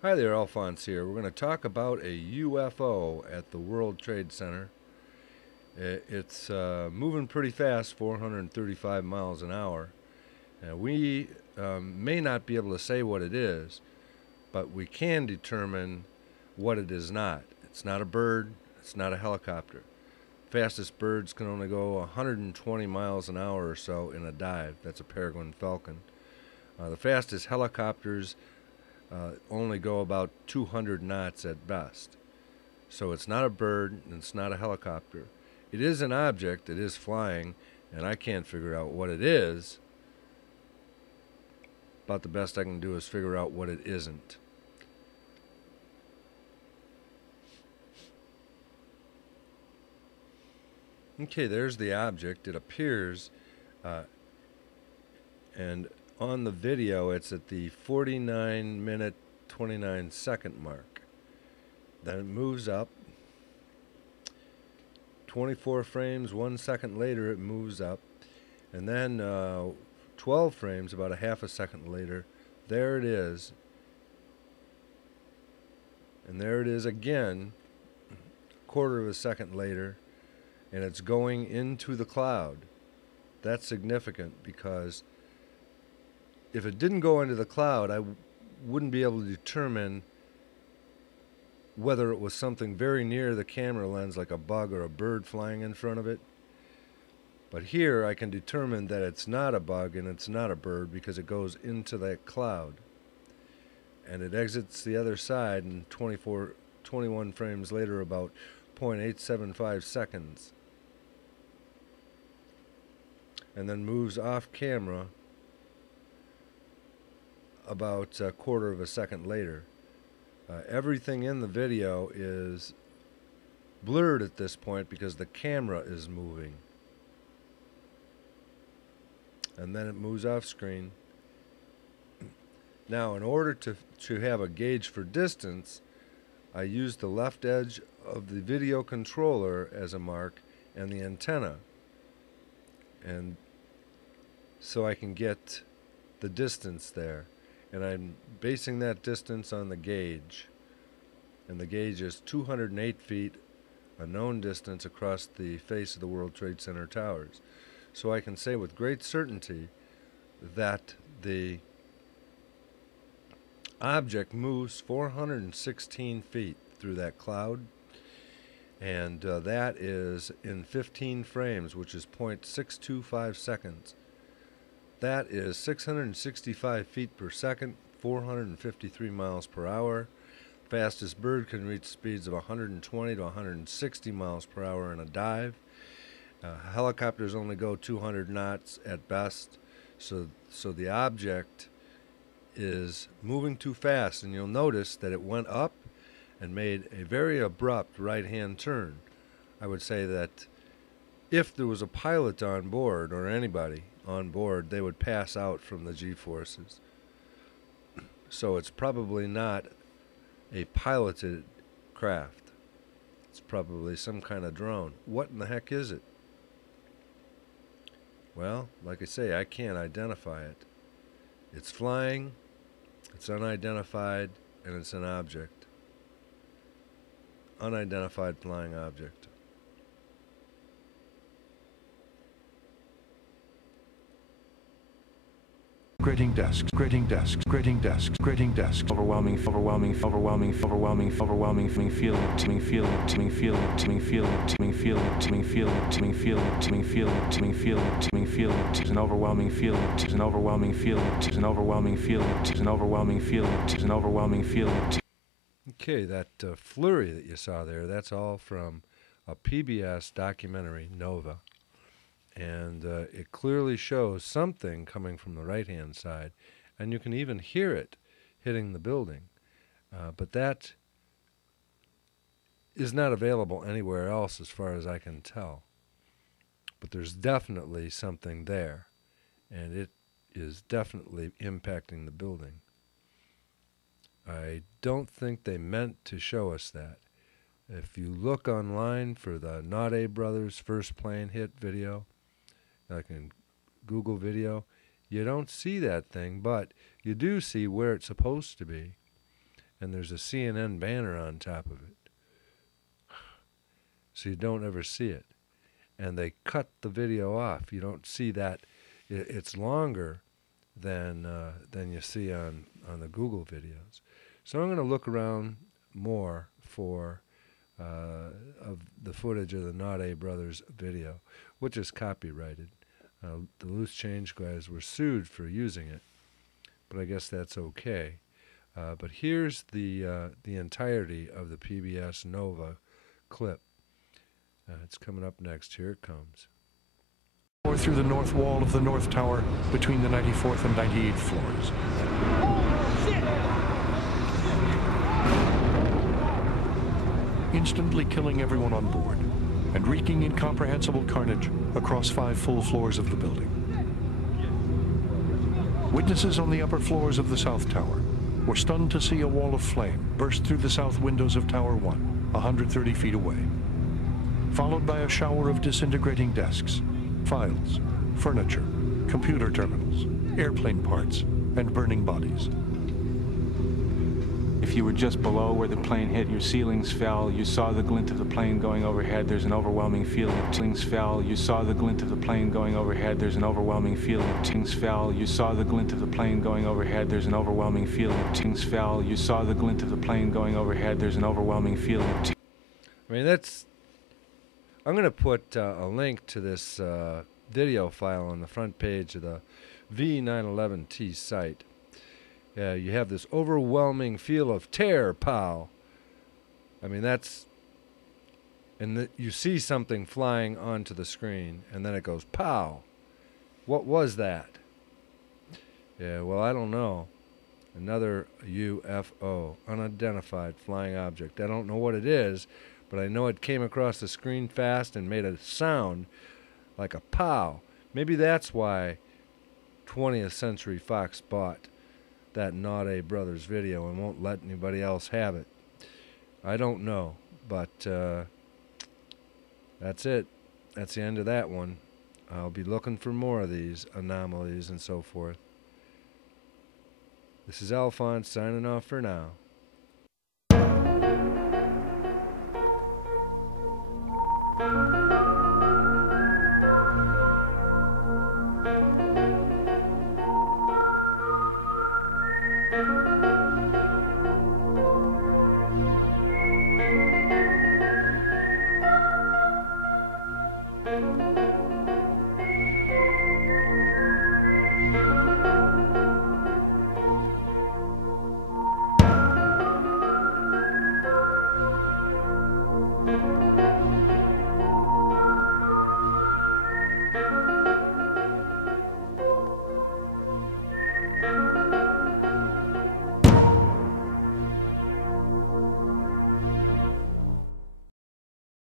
Hi there, Alphonse here. We're going to talk about a UFO at the World Trade Center. It's moving pretty fast, 435 miles an hour. We may not be able to say what it is, but we can determine what it is not. It's not a bird, it's not a helicopter. Fastest birds can only go 120 miles an hour or so in a dive. That's a peregrine falcon. The fastest helicopters only go about 200 knots at best. So it's not a bird and it's not a helicopter. It is an object, it is flying, and I can't figure out what it is. About the best I can do is figure out what it isn't. Okay, there's the object. It appears, uh, and on the video, it's at the 49-minute, 29-second mark. Then it moves up. 24 frames, 1 second later, it moves up. And then 12 frames, about a half a second later, there it is. And there it is again, quarter of a second later, and it's going into the cloud. That's significant because if it didn't go into the cloud, I wouldn't be able to determine whether it was something very near the camera lens, like a bug or a bird flying in front of it. But here I can determine that it's not a bug and it's not a bird because it goes into that cloud. And it exits the other side in 21 frames later, about 0.875 seconds. And then moves off camera about a quarter of a second later. Everything in the video is blurred at this point because the camera is moving. And then it moves off screen. Now, in order to have a gauge for distance, I use the left edge of the video controller as a mark and the antenna. And so I can get the distance there. And I'm basing that distance on the gauge. And the gauge is 208 feet, a known distance across the face of the World Trade Center towers. So I can say with great certainty that the object moves 416 feet through that cloud, and that is in 15 frames, which is 0.625 seconds. That is 665 feet per second, 453 miles per hour. Fastest bird can reach speeds of 120 to 160 miles per hour in a dive. Helicopters only go 200 knots at best, so the object is moving too fast, and you'll notice that it went up and made a very abrupt right-hand turn. I would say that if there was a pilot on board or anybody on board, they would pass out from the G-forces. So it's probably not a piloted craft. It's probably some kind of drone. What in the heck is it? Well, like I say, I can't identify it. It's flying, it's unidentified, and it's an object. Unidentified flying object. Grading desks, grading desks, grading desks, grading desks. Overwhelming feeling, feeling, feeling, feeling, feeling, feeling, feeling, feeling, an overwhelming feeling, an overwhelming feeling, an overwhelming feeling, an overwhelming feeling, an overwhelming feeling. Okay, that flurry that you saw there, that's all from a PBS documentary, Nova. And it clearly shows something coming from the right-hand side, and you can even hear it hitting the building. But that is not available anywhere else as far as I can tell. But there's definitely something there, and it is definitely impacting the building. I don't think they meant to show us that. If you look online for the Nade Brothers first plane hit video, like in Google video, you don't see that thing, but you do see where it's supposed to be. and there's a CNN banner on top of it. So you don't ever see it. And they cut the video off. You don't see that. It's longer than you see on the Google videos. So I'm going to look around more for of the footage of the Naughty Brothers video, which is copyrighted. The Loose Change guys were sued for using it, but I guess that's okay. But here's the entirety of the PBS Nova clip. It's coming up next. Here it comes. Or through the north wall of the North Tower between the 94th and 98th floors. Instantly killing everyone on board and wreaking incomprehensible carnage across 5 full floors of the building. Witnesses on the upper floors of the South Tower were stunned to see a wall of flame burst through the south windows of Tower 1, 130 feet away, followed by a shower of disintegrating desks, files, furniture, computer terminals, airplane parts, and burning bodies. If you were just below where the plane hit, your ceilings fell, you saw the glint of the plane going overhead, there's an overwhelming feeling of ceilings fell, you saw the glint of the plane going overhead, there's an overwhelming feeling of ceilings fell, you saw the glint of the plane going overhead, there's an overwhelming feeling of ceilings fell, you saw the glint of the plane going overhead, there's an overwhelming feeling of I mean, that's... I'm going to put a link to this video file on the front page of the V911T site. You have this overwhelming feel of terror, pal. I mean, that's... And you see something flying onto the screen, and then it goes, pow. What was that? Yeah, well, I don't know. Another UFO, unidentified flying object. I don't know what it is, but I know it came across the screen fast and made a sound like a pow. Maybe that's why 20th Century Fox bought that Naughty Brothers video and won't let anybody else have it. I don't know, but that's it. That's the end of that one. I'll be looking for more of these anomalies and so forth. This is Alphonse signing off for now.